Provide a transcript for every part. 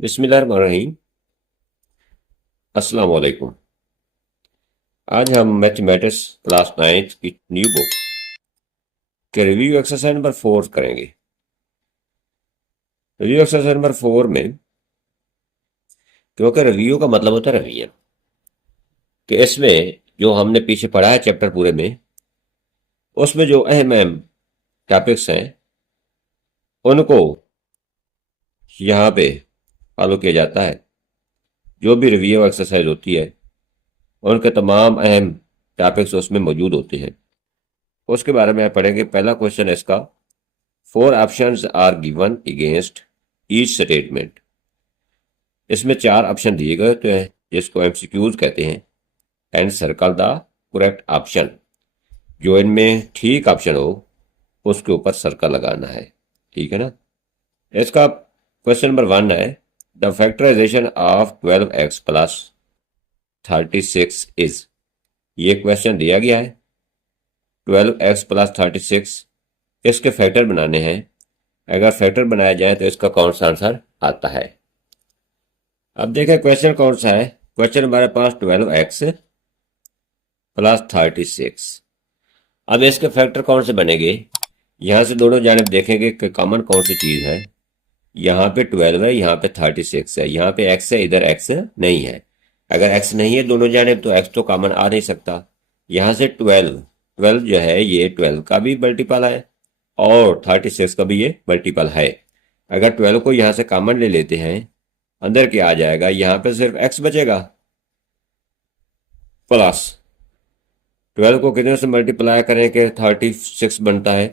बिस्मिल्लाहिर्रहमानिर्रहीम। अस्सलाम वालेकुम। आज हम मैथमेटिक्स क्लास 9 की न्यू बुक के रिव्यू एक्सरसाइज नंबर 4 करेंगे। रिव्यू एक्सरसाइज नंबर 4 में, क्योंकि रिव्यू का मतलब होता है रिवीजन, कि इसमें जो हमने पीछे पढ़ा है चैप्टर पूरे में, उसमें जो अहम अहम टॉपिक्स हैं उनको यहाँ पे फॉलो किया जाता है। जो भी रिव्यू एक्सरसाइज होती है उनके तमाम अहम टॉपिक्स उसमें मौजूद होते हैं। उसके बारे में पढ़ेंगे। पहला क्वेश्चन है इसका, 4 options are given against each statement. इसमें 4 ऑप्शन दिए गए होते हैं जिसको एमसीक्यूज कहते हैं। And circle the correct option. जो इनमें ठीक ऑप्शन हो उसके ऊपर सर्कल लगाना है। ठीक है ना। इसका क्वेश्चन नंबर 1 है, the factorisation of 12x plus 36 is. ये क्वेश्चन दिया गया है, 12x प्लस 36 इसके फैक्टर बनाने हैं। अगर फैक्टर बनाया जाए तो इसका कौन सा आंसर आता है। अब देखें क्वेश्चन कौन सा है। क्वेश्चन हमारे पास 12x प्लस 36। अब इसके फैक्टर कौन से बनेंगे। यहां से दोनों जानिब देखेंगे कि कॉमन कौन सी चीज है। यहाँ पे 12 है, यहाँ पे 36 है, यहाँ पे x है, इधर x नहीं है। अगर x नहीं है दोनों जानिब तो x तो कॉमन आ नहीं सकता। यहाँ से 12 जो है ये 12 का भी मल्टीपल है और 36 का भी ये मल्टीपल है। अगर 12 को यहाँ से कॉमन ले लेते हैं, अंदर क्या आ जाएगा, यहाँ पे सिर्फ x बचेगा प्लस 12 को कितने से मल्टीप्लाई करें कि 36 बनता है,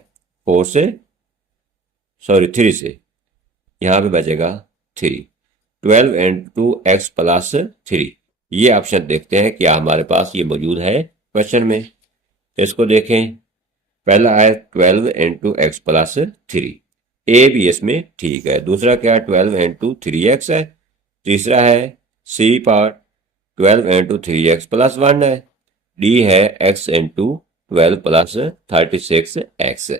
3 से। यहाँ पे बचेगा 3। 12 इंटू एक्स प्लस 3। ये ऑप्शन देखते हैं क्या हमारे पास ये मौजूद है क्वेश्चन में। इसको देखें। पहला है 12 इंटू एक्स प्लस 3। ए भी इसमें ठीक है। दूसरा क्या है, 12 इंटू 3x है। तीसरा है C part 12 into 3x plus 1 है। डी है x इंटू 12 प्लस 36x।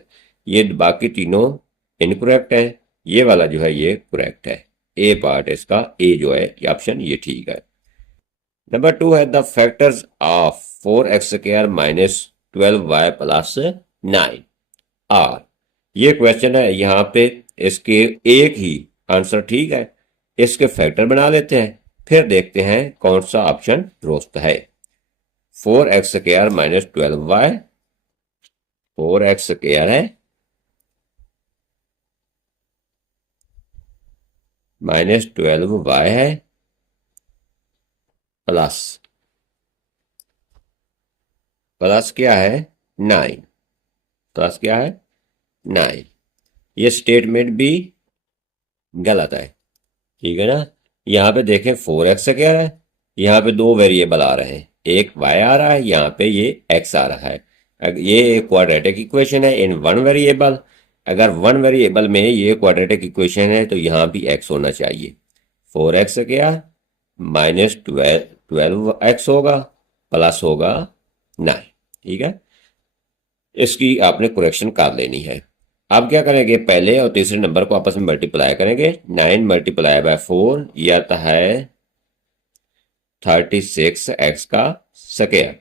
ये बाकी तीनों इनकरेक्ट है। ये वाला जो है ये करेक्ट है। ए पार्ट इसका, ए जो है ये ऑप्शन ये ठीक है। नंबर 2 है, the factors of 4x square minus 12y plus 9 are. ये क्वेश्चन है, यहाँ पे इसके एक ही आंसर ठीक है। इसके फैक्टर बना लेते हैं, फिर देखते हैं कौन सा ऑप्शन दुरुस्त है। 4x square minus 12y, 4x square है माइनस 12y है प्लस प्लस क्या है 9। प्लस क्या है 9। ये स्टेटमेंट भी गलत है। ठीक है ना। यहाँ पे देखें 4x स्क्वायर है, यहाँ पे दो वेरिएबल आ रहे हैं, एक y आ रहा है, यहाँ पे ये x आ रहा है। ये एक क्वाड्रेटिक इक्वेशन है इन वन वेरिएबल। अगर वन वेरिएबल में ये क्वाड्रेटिक इक्वेशन है तो यहाँ भी x होना चाहिए। 4x स्क्वायर माइनस 12x होगा प्लस होगा 9। ठीक है। इसकी आपने करेक्शन कर लेनी है। अब क्या करेंगे, पहले और तीसरे नंबर को आपस में मल्टीप्लाई करेंगे। 9 मल्टीप्लाई बाय 4 ये आता है 36x का स्क्वायर।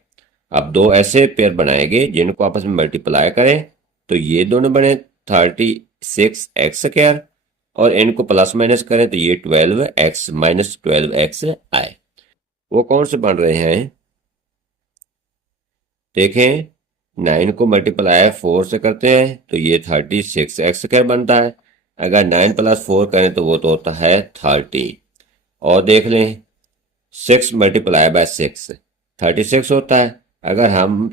अब दो ऐसे पेयर बनाएंगे जिनको आपस में मल्टीप्लाई करें तो ये दोनों बने 36x स्क्वायर, और इनको प्लस माइनस करें तो ये 12x माइनस 12x आए। वो कौन से बन रहे हैं देखें। 9 को मल्टीप्लाई 4 से करते हैं तो ये 36x स्क्वायर बनता है। अगर 9 प्लस 4 करें तो वो तो होता है 30। और देख लें 6 मल्टीप्लाई बाय 6 36 होता है। अगर हम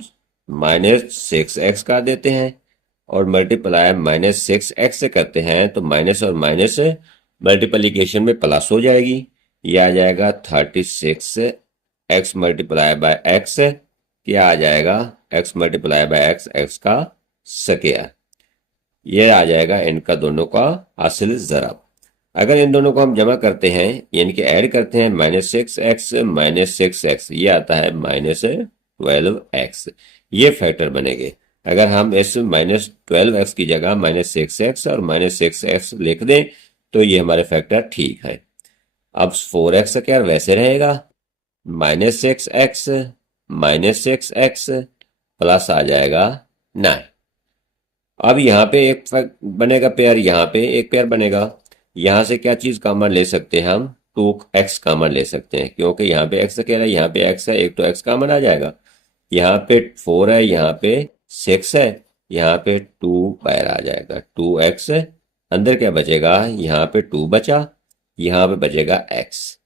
-6x का देते हैं और मल्टीप्लाई -6x से करते हैं तो माइनस और माइनस मल्टीप्लीकेशन में प्लस हो जाएगी। ये आ जाएगा 36x मल्टीप्लाई बाय x। क्या आ जाएगा, x multiply by x, x का स्क्वायर। ये आ जाएगा इनका दोनों का हासिल ज़रब। अगर इन दोनों को हम जमा करते हैं यानी कि ऐड करते हैं, -6x माइनस 6x, ये आता है -12x। ये फैक्टर बनेंगे। अगर हम इस -12x की जगह -6x और -6x लिख दें तो ये हमारे फैक्टर ठीक है। अब 4x स्क्वायर वैसे रहेगा, -6x -6x प्लस आ जाएगा 9। अब यहाँ पे एक बनेगा पेयर, यहाँ पे एक पेयर बनेगा। यहाँ से क्या चीज कॉमन ले सकते हैं हम, 2x कॉमन ले सकते हैं, क्योंकि यहाँ पे x स्क्वायर है, यहाँ पे x है, एक तो x कॉमन आ जाएगा। यहाँ पे 4 है, यहाँ पे 6 है, यहाँ पे 2 बाहर आ जाएगा, 2x। अंदर क्या बचेगा, यहाँ पे 2 बचा, यहाँ पे बचेगा x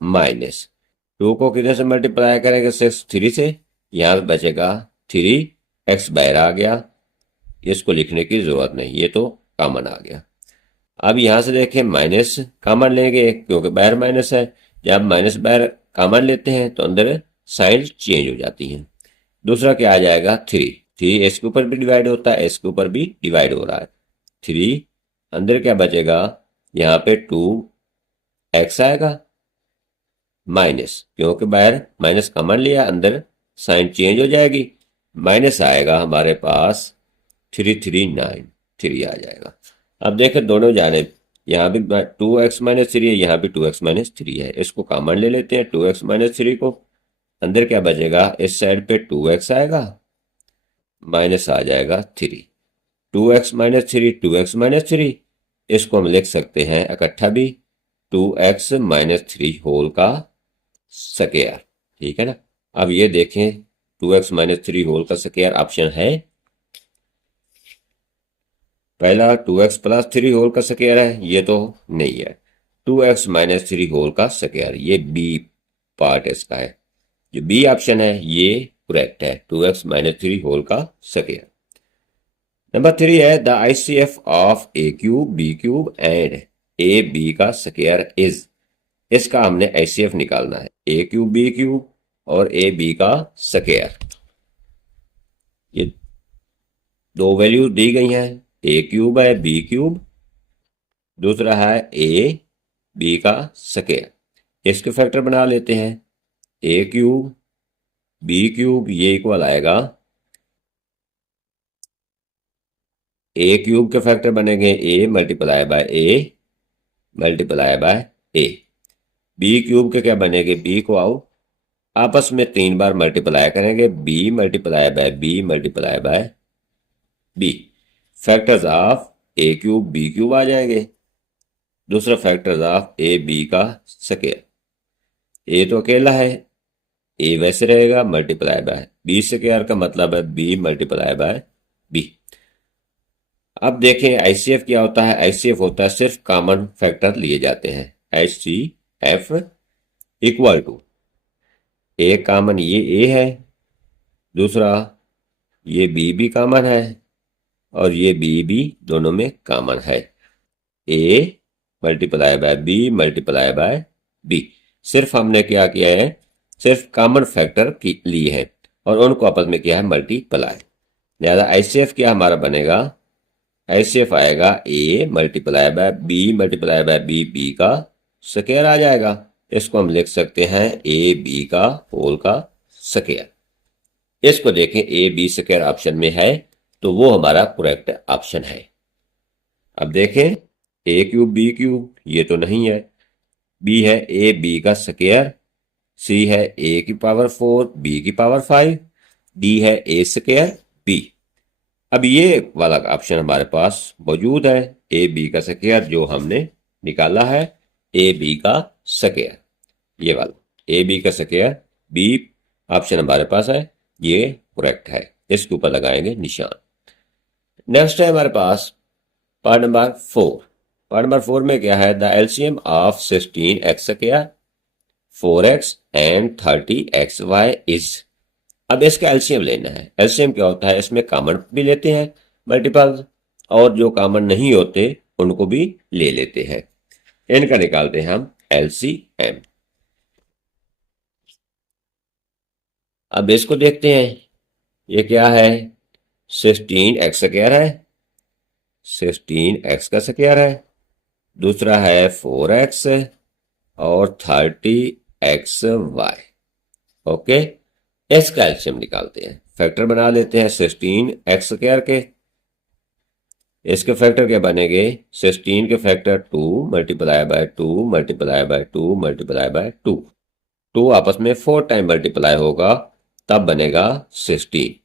माइनस 2 को कितने से मल्टीप्लाई करेंगे, 3 से, यहाँ पे बचेगा 3, x बाहर आ गया, इसको लिखने की जरूरत नहीं, ये तो कॉमन आ गया। अब यहां से देखें माइनस कॉमन लेंगे, क्योंकि बाहर माइनस है। जब माइनस बाहर कॉमन लेते हैं तो अंदर साइन चेंज हो जाती है। दूसरा क्या आ जाएगा, 3 एस के ऊपर भी डिवाइड होता है, एस के ऊपर भी डिवाइड हो रहा है। 3 अंदर क्या बचेगा, यहाँ पे 2x आएगा माइनस, क्योंकि बाहर माइनस कॉमन लिया, अंदर साइन चेंज हो जाएगी, माइनस आएगा हमारे पास 339 आ जाएगा। अब देखें दोनों जानिब, यहाँ भी 2x-3 है, यहाँ भी 2x-3 है, इसको कॉमन ले लेते हैं 2x-3 को। अंदर क्या बचेगा, इस साइड पे 2x आएगा, माइनस आ जाएगा 3, 2x-3 इसको हम लिख सकते हैं इकट्ठा भी 2x-3 होल का स्क्वायर। ठीक है ना। अब ये देखें 2x-3 होल का स्क्वायर ऑप्शन है, पहला 2x प्लस 3 होल का स्क्वायर है, ये तो नहीं है। 2x-3 होल का स्क्वायर, ये बी पार्ट इसका है, जो बी ऑप्शन है ये करेक्ट है, 2x-3 होल का स्क्वायर। नंबर 3 है the ICF of a cube b cube and a b का स्क्वायर इज। इसका हमने ICF निकालना है, ए क्यूब बी क्यूब और ए बी का स्क्वायर। ये दो वैल्यू दी गई हैं, ए क्यूब है बी क्यूब, दूसरा है ए बी का स्क्वायर। इसके फैक्टर बना लेते हैं, ए क्यूब बी क्यूब ये इक्वल आएगा, ए क्यूब के फैक्टर बनेंगे a multiply by a multiply by a, b cube के क्या बनेंगे, बी को आओ आपस में 3 बार मल्टीप्लाई करेंगे, b multiply by b multiply by b, factors of a cube b cube आ जाएंगे। दूसरा फैक्टर्स ऑफ ए बी का स्क्वायर, ए तो अकेला है, ए वैसे रहेगा मल्टीप्लाई बाय बी स्क्वायर का मतलब है बी मल्टीप्लाई बाय बी। अब देखें ICF क्या होता है, ICF होता है सिर्फ कॉमन फैक्टर लिए जाते हैं, HCF equal to a common ये ए है, दूसरा ये बी भी कॉमन है और ये बी भी दोनों में कॉमन है, a multiply by b multiply by b. सिर्फ हमने क्या किया है, सिर्फ कॉमन फैक्टर लिए हैं और उनको आपस में किया है मल्टीप्लाई। लिहाजा ICF क्या हमारा बनेगा, ICF आएगा a multiply by b multiply by b, b का स्क्वायर आ जाएगा। इसको हम लिख सकते हैं ए बी का होल का स्क्वायर। इसको देखें ए बी स्क्वायर ऑप्शन में है तो वो हमारा करेक्ट ऑप्शन है। अब देखें ए क्यूब बी क्यूब ये तो नहीं है, बी है ए बी का स्क्वायर, सी है ए की पावर 4 बी की पावर 5, डी है ए स्क्वायर बी। अब ये वाला ऑप्शन हमारे पास मौजूद है, ए बी का स्क्वायर जो हमने निकाला है, ए बी का स्क्वायर, ये वाला ए बी का स्क्वायर बी ऑप्शन हमारे पास है, ये करेक्ट है, इसके ऊपर लगाएंगे निशान। नेक्स्ट है हमारे पास पार्ट नंबर 4। पार्ट नंबर 4 में क्या है, the LCM of 16x square 4x and 30xy is. अब इसका LCM लेना है। LCM क्या होता है, इसमें कॉमन भी लेते हैं मल्टीपल और जो कॉमन नहीं होते उनको भी ले लेते हैं, इनका निकालते हैं हम LCM। अब इसको देखते हैं, ये क्या है, 16x स्क्वायर है, 16x का स्क्वायर है, दूसरा है 4x और 30xy। ओके, इसका LCM निकालते हैं, फैक्टर बना लेते हैं 16x स्क्वायर के, इसके फैक्टर क्या बनेंगे? 16 के factor 2 multiply by 2 multiply by 2 multiply by 2। 2 आपस में 4 टाइम मल्टीप्लाई होगा, तब बनेगा 16।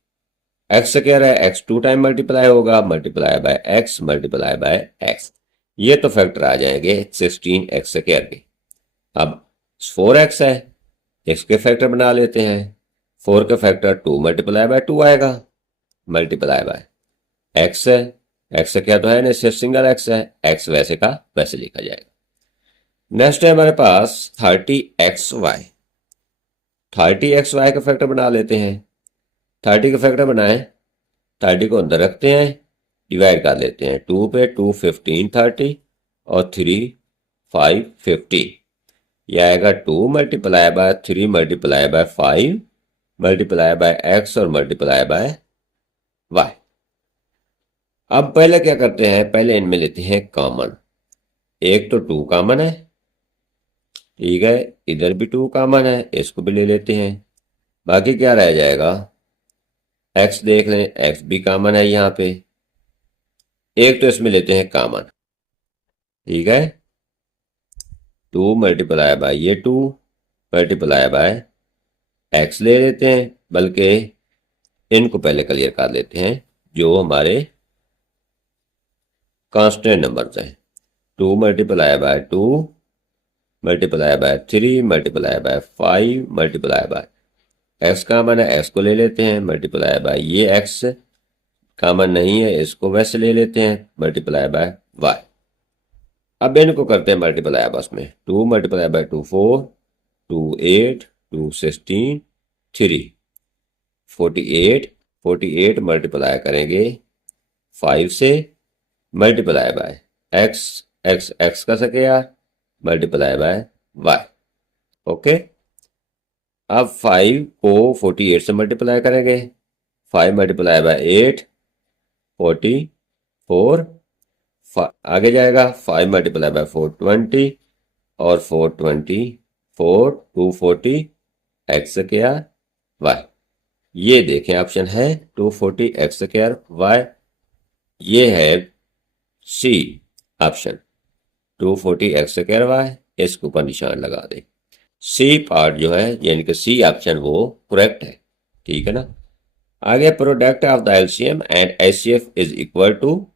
एक्स स्क्वायर है, एक्स 2 टाइम मल्टीप्लाई होगा, multiply by x multiply by x. ये तो फैक्टर आ जाएंगे 16 एक्स स्क्वायर के। अब 4x है, एक्स के फैक्टर बना लेते हैं। 4 का फैक्टर 2 मल्टीप्लाई बाय 2 आएगा, मल्टीप्लाई बाय एक्स है, एक्स क्या तो है ना, सिंगल एक्स है, एक्स वैसे का वैसे लिखा जाएगा। नेक्स्ट है हमारे पास 30xy। 30xy का फैक्टर बना लेते हैं। 30 का फैक्टर बनाएं, 30 को अंदर रखते हैं, डिवाइड कर लेते हैं। 2 पे 2 15 30 और 3 5 50। यह आएगा 2 multiply by 3 multiply by 5 multiply by x और मल्टीप्लाई बाय वाई। अब पहले क्या करते हैं, पहले इनमें लेते हैं कॉमन। एक तो 2 कॉमन है, ठीक है, इधर भी 2 कॉमन है, इसको भी ले लेते हैं। बाकी क्या रह जाएगा, एक्स देख लें, एक्स भी कॉमन है यहाँ पे। एक तो इसमें लेते हैं कॉमन, ठीक है, 2 मल्टीप्लाई बाय ये 2 मल्टीप्लाई बाय एक्स ले लेते हैं। बल्कि इनको पहले क्लियर कर लेते हैं, जो हमारे कांस्टेंट नंबर्स हैं। 2 multiply by 2 multiply by 3 multiply by 5 multiply by x common है, एक्स को ले लेते हैं, मल्टीप्लाई बाय ये एक्स कॉमन नहीं है, इसको वैसे ले लेते हैं, मल्टीप्लाई बाय वाई। अब इनको करते हैं मल्टीप्लाई आपस में। 2 मल्टीप्लाई बाय 2 4, 2 8, 2 16, 3 48। 48 मल्टीप्लाई करेंगे 5 से, multiply by x, x x का square multiply by y. Okay, अब 5 को 48 से मल्टीप्लाई करेंगे। 5 मल्टीप्लाई बाय 8 44, आगे जाएगा 5 मल्टीप्लाई बाय 4 20 और 4 24 240 एक्स स्क्वायर वाई। ये देखें ऑप्शन है 240 एक्स स्क्वायर वाई, ये है c option 240 x square y. इसके ऊपर निशान लगा दें। सी पार्ट जो है यानी कि सी ऑप्शन वो करेक्ट है, ठीक है ना। आगे product of the LCM and HCF is equal to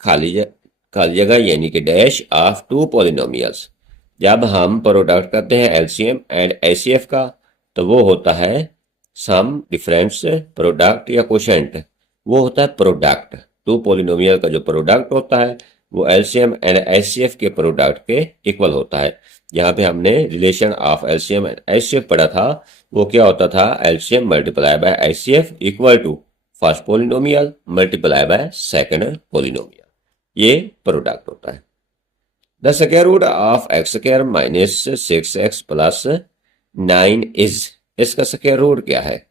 खाली जगह यानी कि डैश ऑफ 2 पॉलिनोमियल्स। जब हम प्रोडक्ट करते हैं एलसीएम एंड एचसीएफ का, तो वो होता है सम डिफरेंस प्रोडक्ट या कोशेंट, वो होता है प्रोडक्ट। 2 पॉलिनोमियल का जो प्रोडक्ट होता है वो एलसीएम एंड एचसीएफ के प्रोडक्ट के इक्वल होता है। यहाँ पे हमने relation of LCM and HCF पढ़ा था, वो क्या होता था, LCM multiply by HCF equal to first polynomial multiply by second polynomial. ये प्रोडक्ट होता है। The square root of x square minus 6x plus 9 is, इसका स्क्वायर रूट क्या है,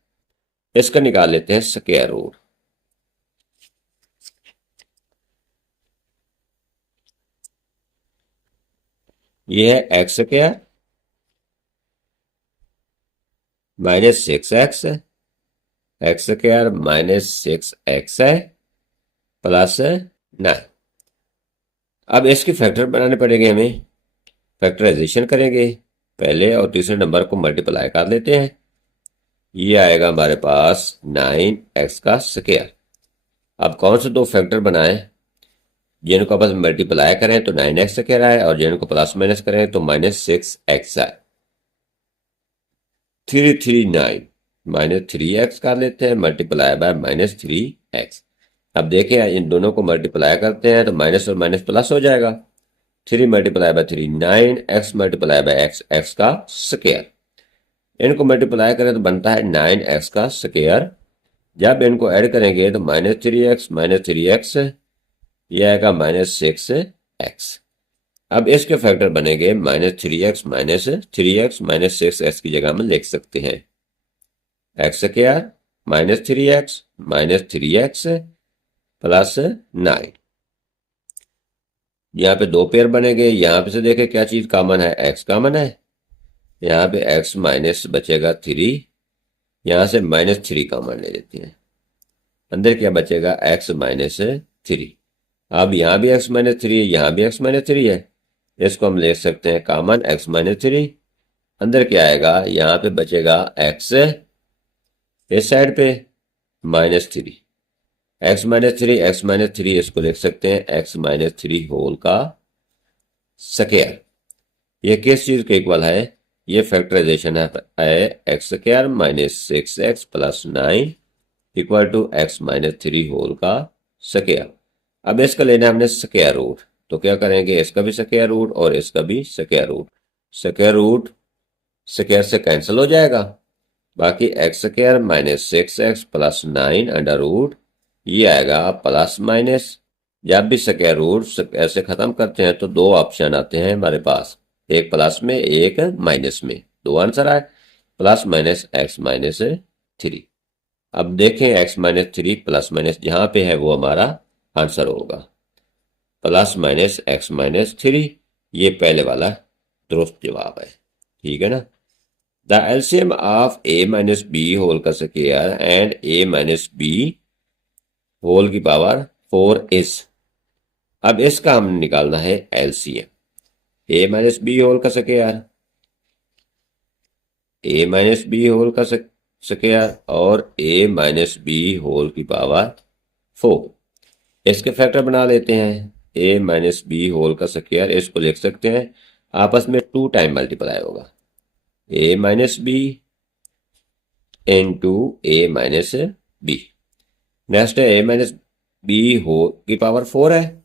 इसका निकाल लेते हैं स्क्वायर रूट। ये है x square minus 6x, x square minus 6x है प्लस 9। अब इसके फैक्टर बनाने पड़ेंगे हमें, फैक्टराइजेशन करेंगे पहले और तीसरे नंबर को मल्टीप्लाई कर लेते हैं। ये आएगा हमारे पास 9x का स्क्वायर। अब कौन से दो फैक्टर बनाएं, जिनको आपस में मल्टीप्लाई करें तो 9x स्क्वायर आए और जिनको प्लस माइनस करें तो माइनस 6x आए। 3 3 9 माइनस 3x कर लेते हैं मल्टीप्लाई बाय माइनस 3x। अब देखें इन दोनों को मल्टीप्लाई करते हैं तो माइनस और माइनस प्लस हो जाएगा। 3 multiply by 3 9, x multiply by x, x का स्क्वायर। इनको मल्टीप्लाई करें तो बनता है 9x का स्क्वायर। जब इनको ऐड करेंगे तो माइनस 3x यह आएगा माइनस 6x। अब इसके फैक्टर बनेंगे -3x माइनस 6x की जगह में लिख सकते हैं एक्स स्क्वायर -3x प्लस 9। यहाँ पे दो पेयर बनेंगे, यहाँ पे से देखें क्या चीज कॉमन है, x कॉमन है, यहाँ पे x माइनस बचेगा 3, यहाँ से -3 कॉमन ले लेते हैं। अंदर क्या बचेगा, एक्स माइनस 3। अब यहाँ भी एक्स माइनस 3 है, यहाँ भी एक्स माइनस 3 है, इसको हम ले सकते हैं कॉमन एक्स माइनस 3। अंदर क्या आएगा, यहाँ पे बचेगा एक्स इस साइड पे -3, एक्स माइनस थ्री इसको लिख सकते हैं x-3 होल का स्क्वायर। ये किस चीज के इक्वल है, ये फैक्टराइजेशन है x square -6x plus 9 equal to x-3 whole का स्क्वायर। अब इसका लेना है हमने स्क्वायर रूट, तो क्या करेंगे, इसका भी स्क्वायर रूट और इसका भी square root. Square root square से कैंसिल हो जाएगा, बाकी x square -6x plus 9 under root, ये आएगा प्लस माइनस। जब भी स्क्वायर रूट ऐसे खत्म करते हैं तो दो ऑप्शन आते हैं हमारे पास, एक प्लस में एक माइनस में, दो आंसर आए, प्लस माइनस x-3। अब देखें x-3 प्लस माइनस जहां पे है वो हमारा आंसर होगा, प्लस माइनस x-3, ये पहले वाला दुरुस्त जवाब है। ठीक है ना। The LCM of a minus b whole का square and a minus b whole की पावर 4 इज। अब इसका हमने निकालना है LCM, a minus b whole का square, a minus b whole का स्क्वायर और a माइनस बी होल की पावर 4। इसके फैक्टर बना लेते हैं, a माइनस बी होल का स्क्वायर इसको लिख सकते हैं आपस में 2 टाइम मल्टीप्लाई होगा, a minus b into a minus b. Next है a माइनस बी होल की पावर 4 है,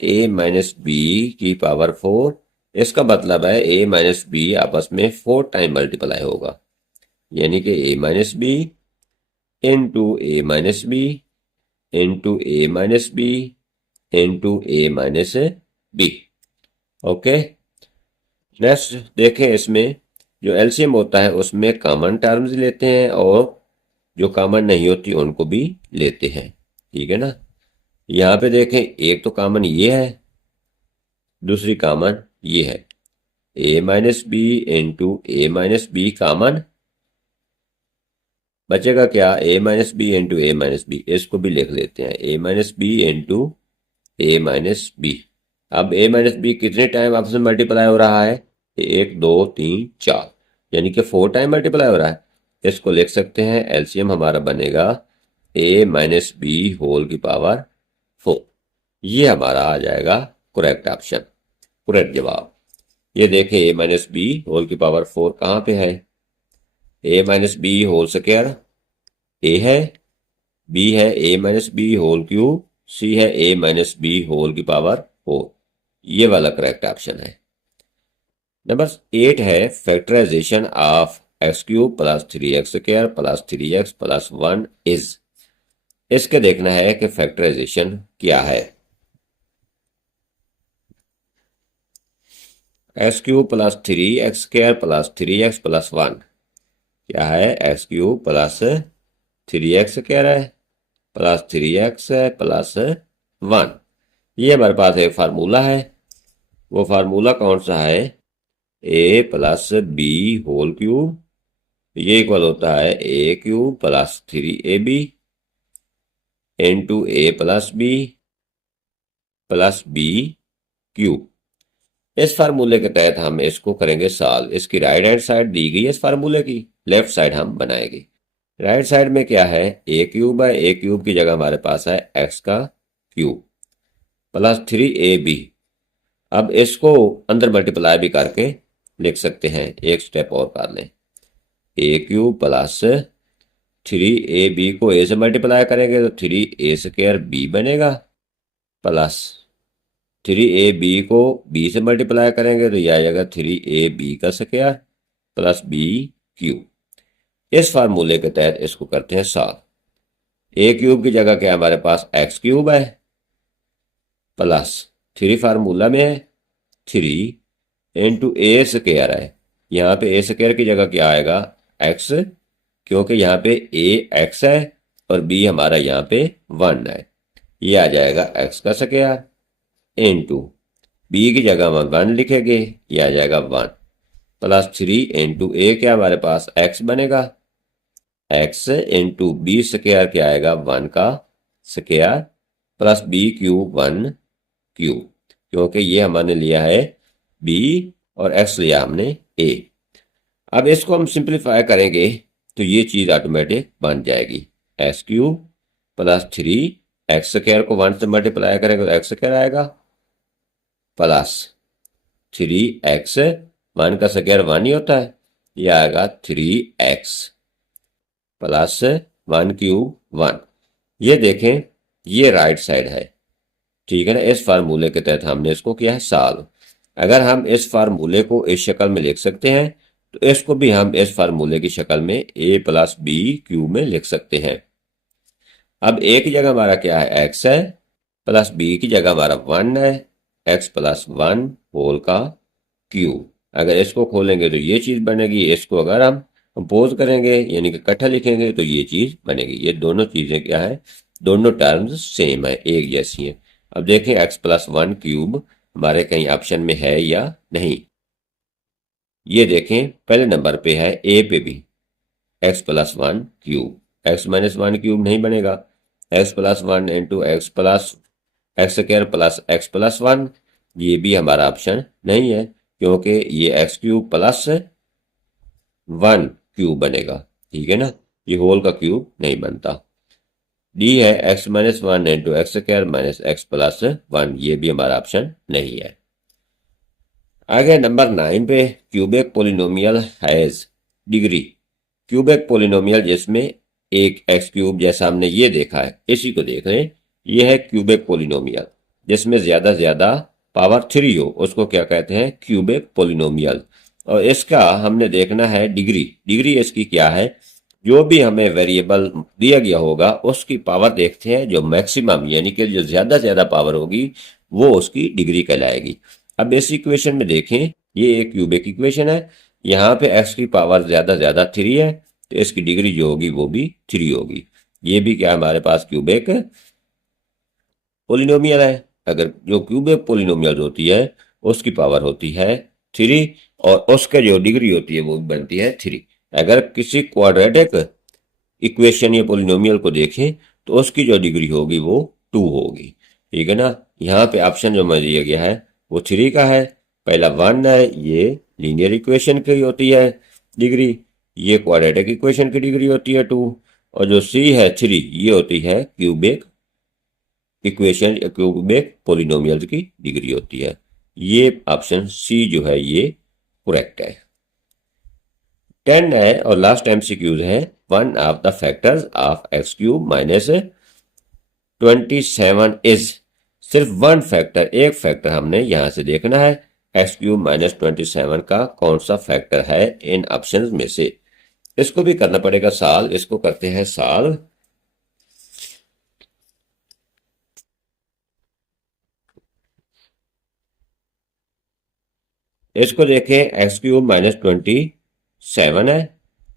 a माइनस बी की पावर 4, इसका मतलब है a माइनस बी आपस में 4 टाइम मल्टीप्लाई होगा, यानी कि a minus b into a minus b into a minus b into a minus b. Okay, next देखें, इसमें जो एलसीएम होता है उसमें कॉमन टर्म्स लेते हैं और जो कॉमन नहीं होती उनको भी लेते हैं। ठीक है ना। यहाँ पे देखें, एक तो कॉमन ये है, दूसरी कॉमन ये है, a minus b into a minus b common, बचेगा क्या, a minus b into a minus b, इसको भी लिख लेते हैं a minus b into a minus b. अब a माइनस बी कितने टाइम आपस में मल्टीप्लाई हो रहा है, 1 2 3 4, यानी कि 4 टाइम मल्टीप्लाई हो रहा है। इसको लिख सकते हैं, एलसीएम हमारा बनेगा a माइनस बी होल की पावर 4। ये हमारा आ जाएगा करेक्ट ऑप्शन, करेक्ट जवाब। ये देखें a माइनस बी होल की पावर 4 कहाँ पे है, a minus b whole square a है, b है a minus b whole cube, c है a माइनस बी होल की पावर 4। ये वाला करेक्ट ऑप्शन है। नंबर 8 है factorisation of x cube plus 3x square plus 3x plus 1 is. इसके देखना है कि फैक्टराइजेशन क्या है। X cube plus 3x square plus 3x plus 1 क्या है, x cube plus 3x square है प्लस 3x है प्लस 1। ये हमारे पास एक फार्मूला है, वो फार्मूला कौन सा है, a plus b whole cube, ये इक्वल होता है a cube plus 3ab into a plus b plus b cube. इस फार्मूले के तहत हम इसको करेंगे सॉल्व। इसकी राइट हैंड साइड दी गई है इस फार्मूले की, लेफ्ट साइड हम बनाएंगे। राइट साइड में क्या है, a क्यूब है, a क्यूब की जगह हमारे पास है x का क्यूब प्लस 3ab। अब इसको अंदर मल्टीप्लाई भी करके लिख सकते हैं, एक स्टेप और कर लें, a क्यूब प्लस 3ab को a से मल्टीप्लाई करेंगे तो 3a स्क्वायर b बनेगा, प्लस 3ab को b से मल्टीप्लाई करेंगे तो यह आ जाएगा 3ab का स्क्वायर प्लस b क्यूब। इस फार्मूले के तहत इसको करते हैं सॉल्व। a क्यूब की जगह क्या हमारे पास x क्यूब है प्लस 3 फार्मूला में है 3 इंटू ए स्क्वायर है, यहाँ पे ए स्क्वायर की जगह क्या आएगा x, क्योंकि यहाँ पे a x है और b हमारा यहाँ पे 1 है, ये आ जाएगा x का स्क्वायर इंटू बी की जगह हम 1 लिखेंगे, ये आ जाएगा 1 प्लस 3 इंटू ए क्या हमारे पास x बनेगा, एक्स इंटू बी स्क्वायर क्या आएगा 1 का स्क्वायर प्लस बी क्यूब 1 क्यूब, क्योंकि ये हमने लिया है बी और एक्स लिया हमने ए। अब इसको हम सिंप्लीफाई करेंगे तो ये चीज ऑटोमेटिक बन जाएगी x cube plus 3 x square को 1 से मल्टीप्लाई करेंगे तो एक्स स्क्वायर आएगा प्लस 3x 1 का स्क्वायर 1 ही होता है, ये आएगा 3x प्लस 1 क्यूब 1। ये देखें ये राइट साइड है, ठीक है ना। इस फार्मूले के तहत हमने इसको किया है सॉल्व। अगर हम इस फार्मूले को इस शक्ल में लिख सकते हैं तो इसको भी हम इस फार्मूले की शक्ल में a प्लस बी क्यूब में लिख सकते हैं। अब a की जगह हमारा क्या है x है प्लस b की जगह हमारा 1 है x प्लस 1 होल का क्यूब। अगर इसको खोलेंगे तो ये चीज बनेगी, इसको अगर हम कंपोज करेंगे यानी कि इकट्ठा लिखेंगे तो ये चीज बनेगी। ये दोनों चीजें क्या है, दोनों टर्म्स सेम है, एक जैसी है। अब देखें x प्लस 1 क्यूब हमारे कहीं ऑप्शन में है या नहीं। ये देखें पहले नंबर पे है ए पे भी x plus 1 cube, x minus 1 cube नहीं बनेगा। x plus 1 into x plus x square plus x plus 1 ये भी हमारा ऑप्शन नहीं है, क्योंकि ये एक्स क्यूब प्लस 1 क्यूब बनेगा, ठीक है ना। ये होल का क्यूब नहीं बनता। डी है x minus 1 into x square minus x plus 1, ये भी हमारा ऑप्शन नहीं है। आगे नंबर 9 पे cubic polynomial has degree. Cubic polynomial जिसमें एक एक्स क्यूब जैसा हमने ये देखा है, इसी को देख लें। ये है क्यूबिक पोलिनोमियल जिसमें ज्यादा ज्यादा पावर 3 हो, उसको क्या कहते हैं क्यूबिक पोलिनोमियल। और इसका हमने देखना है डिग्री। डिग्री इसकी क्या है, जो भी हमें वेरिएबल दिया गया होगा उसकी पावर देखते हैं, जो मैक्सिमम यानी कि जो ज्यादा पावर होगी वो उसकी डिग्री कहलाएगी। अब इस इक्वेशन में देखें, ये एक क्यूबिक इक्वेशन है, यहाँ पे एक्स की पावर ज्यादा 3 है तो इसकी डिग्री जो होगी वो भी 3 होगी। ये भी क्या हमारे पास क्यूबिक पोलिनोमियल है। अगर जो क्यूबिक पोलिनोमियल होती है उसकी पावर होती है 3 और उसके जो डिग्री होती है वो बनती है 3। अगर किसी क्वाड्रेटिक इक्वेशन या पोलिनोमियल को देखें तो उसकी जो डिग्री होगी वो 2 होगी, ठीक है ना। यहाँ पे ऑप्शन जो मुझे दिया गया है वो 3 का है, पहला 1 है, ये लीनियर इक्वेशन की होती है डिग्री, ये क्वाड्रेटिक इक्वेशन की डिग्री होती है 2, और जो सी है 3 ये होती है क्यूबिक इक्वेशन या क्यूबिक पोलिनोमियल की डिग्री होती है। ये ऑप्शन सी जो है ये करेक्ट है। 10 है और लास्ट एमसीक्यूज है। One of the factors of x cube minus 27 is. सिर्फ वन फैक्टर, एक फैक्टर हमने यहां से देखना है, एक्स क्यूब माइनस 27 का कौन सा फैक्टर है इन ऑप्शंस में से। इसको भी करना पड़ेगा सॉल्व। इसको करते हैं सॉल्व। इसको देखें, एक्स क्यूब माइनस 27 है,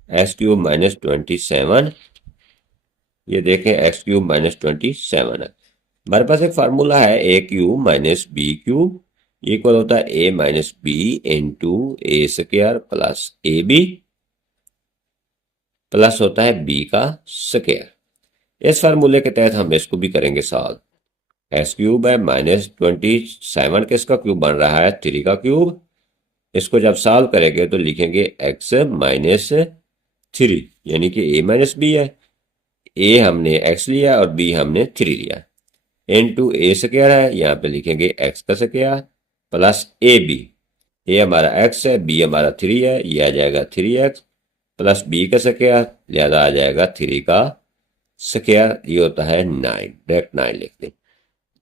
एक्स क्यूब माइनस 27, ये देखें एक्स क्यूब माइनस 27 है। हमारे पास एक फार्मूला है a cube minus b cube equal होता है a minus b into a square plus a b plus होता है बी का स्क्वायर। इस फार्मूले के तहत हम इसको भी करेंगे सॉल्व। एक्स क्यूब है माइनस 27 किसका क्यूब बन रहा है 3 का क्यूब। इसको जब सॉल्व करेंगे तो लिखेंगे एक्स माइनस 3 यानी कि ए माइनस बी है। ए हमने एक्स लिया और बी हमने 3 लिया, इनटू ए स्क्वायर है, यहाँ पे लिखेंगे एक्स का स्क्वायर प्लस ए बी। ए हमारा एक्स है, बी हमारा 3 है, ये आ जाएगा 3x प्लस बी का स्क्वायर, लिहाजा आ जाएगा 3 का स्क्वायर, ये होता है 9। डायरेक्ट 9 लिखते हैं।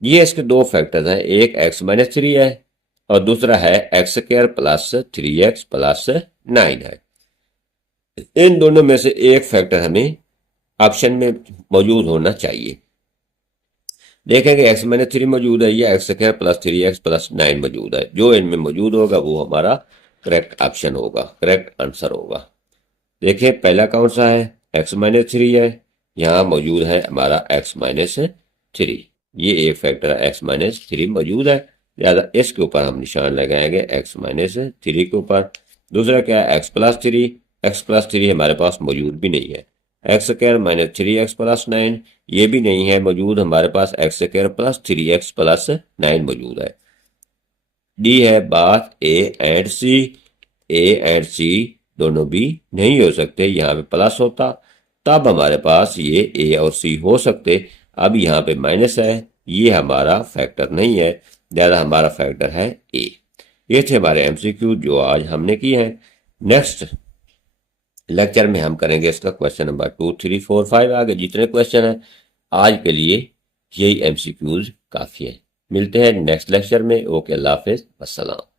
ये इसके दो फैक्टर्स हैं, एक x माइनस 3 है और दूसरा है x square plus 3x plus 9 है। इन दोनों में से एक फैक्टर हमें ऑप्शन में मौजूद होना चाहिए। देखेंगे एक्स माइनस 3 मौजूद है या x square plus 3x plus 9 मौजूद है। जो इनमें मौजूद होगा वो हमारा करेक्ट ऑप्शन होगा, करेक्ट आंसर होगा। देखिए पहला कौन सा है, एक्स माइनस 3 है, यहाँ मौजूद है हमारा एक्स माइनस 3, ये एक फैक्टर है एक्स माइनस 3 मौजूद है, लिहाजा इसके ऊपर हम निशान लगाएंगे एक्स माइनस 3 के ऊपर। दूसरा क्या है एक्स प्लस 3, एक्स प्लस 3 हमारे पास मौजूद भी नहीं है, x square minus 3x plus 9, ये भी नहीं है मौजूद, हमारे पास x square plus 3x plus 9 मौजूद है। डी है बात A and C, A and सी दोनों भी नहीं हो सकते, यहाँ पे प्लस होता तब हमारे पास ये ए और सी हो सकते, अब यहाँ पे माइनस है, ये हमारा फैक्टर नहीं है, ज़्यादा हमारा फैक्टर है ए। ये थे हमारे एमसीक्यू जो आज हमने किए हैं। नेक्स्ट लेक्चर में हम करेंगे इसका क्वेश्चन नंबर 2, 3, 4, 5, आगे जितने क्वेश्चन हैं आज के लिए यही एमसीक्यूज काफ़ी है। मिलते हैं नेक्स्ट लेक्चर में। ओके, अल्लाह हाफिज़, अस्सलाम।